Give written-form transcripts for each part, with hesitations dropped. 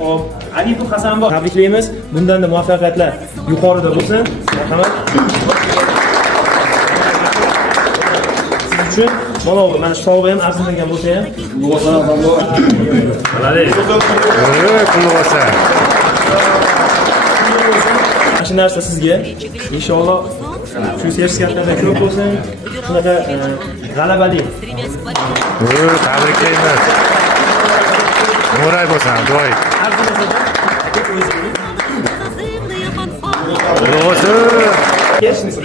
Hop, Aripov Hasanboy tabriklaymiz. Bundan-da muvaffaqiyatlar yuqorida bo'lsin. Marhamat. Siz uchun mana shu sovg'a ham arzirlangan bo'lsa ham. Mana shu narsa sizga inshaalloh shu sertifikatlarda ko'p bo'lsin. Shunaqa g'alabali. Tabriklaymiz. Mo'ray bo'lsin, do'y.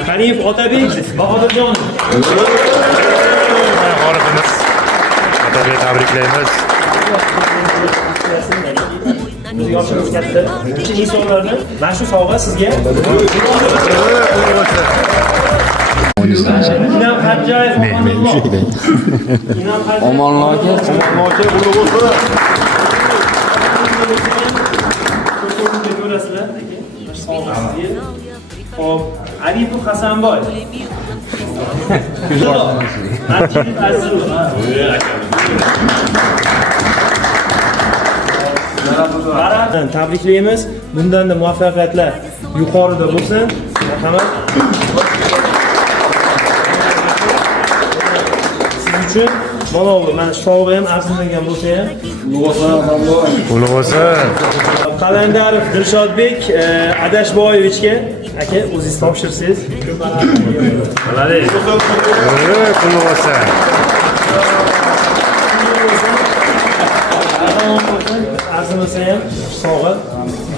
Qariyev Otabek Bahodirjon. G'olibimiz. Otabek tabriklaymiz. Yoshimiz katta. Insonlarni mana shu sovg'a sizga. Inom Hajjoyev. Omonlarga Hop, Aripov Hasanboy. Tabriklaymiz. Bundan-da muvaffaqiyatlar yuqorida bo'lsin. Marhamat. Siz uchun mana shu sovg'a ham arzirlangan bo'lsa ham. Qul bo'lsin. Qalandarov Dilshodbek Adashboyevichga aka o'zingiz topshirsangiz. Qul bo'lsin. Arzimasa ham sovg'a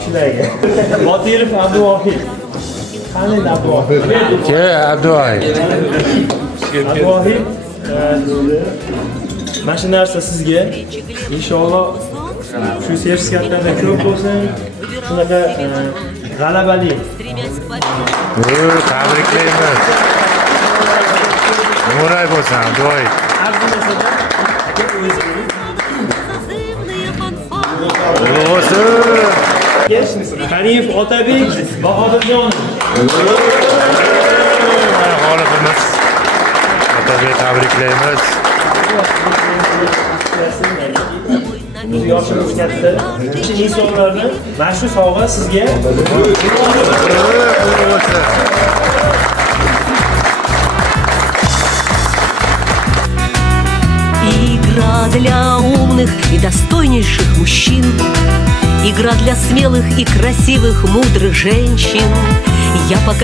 shularga. Modirov Abduvohid. Qanday Abduvohid? Abduvohid. Abduvohid mana shu narsa sizga inshaalloh shu sertifikatlarda ko'p bo'lsin. Shunaqa g'alabali. Tabriklaymiz. Mo'ray bo'lsin, do'y. Qariyev Otabek Bahodirjon. G'olibimiz. Otabek tabriklaymiz. Yoshimiz katta. Insonlarni mana shu sovg'a sizga. Игра для умных и достойнейших мужчин, игра для смелых и красивых, мудрых женщин. Я пока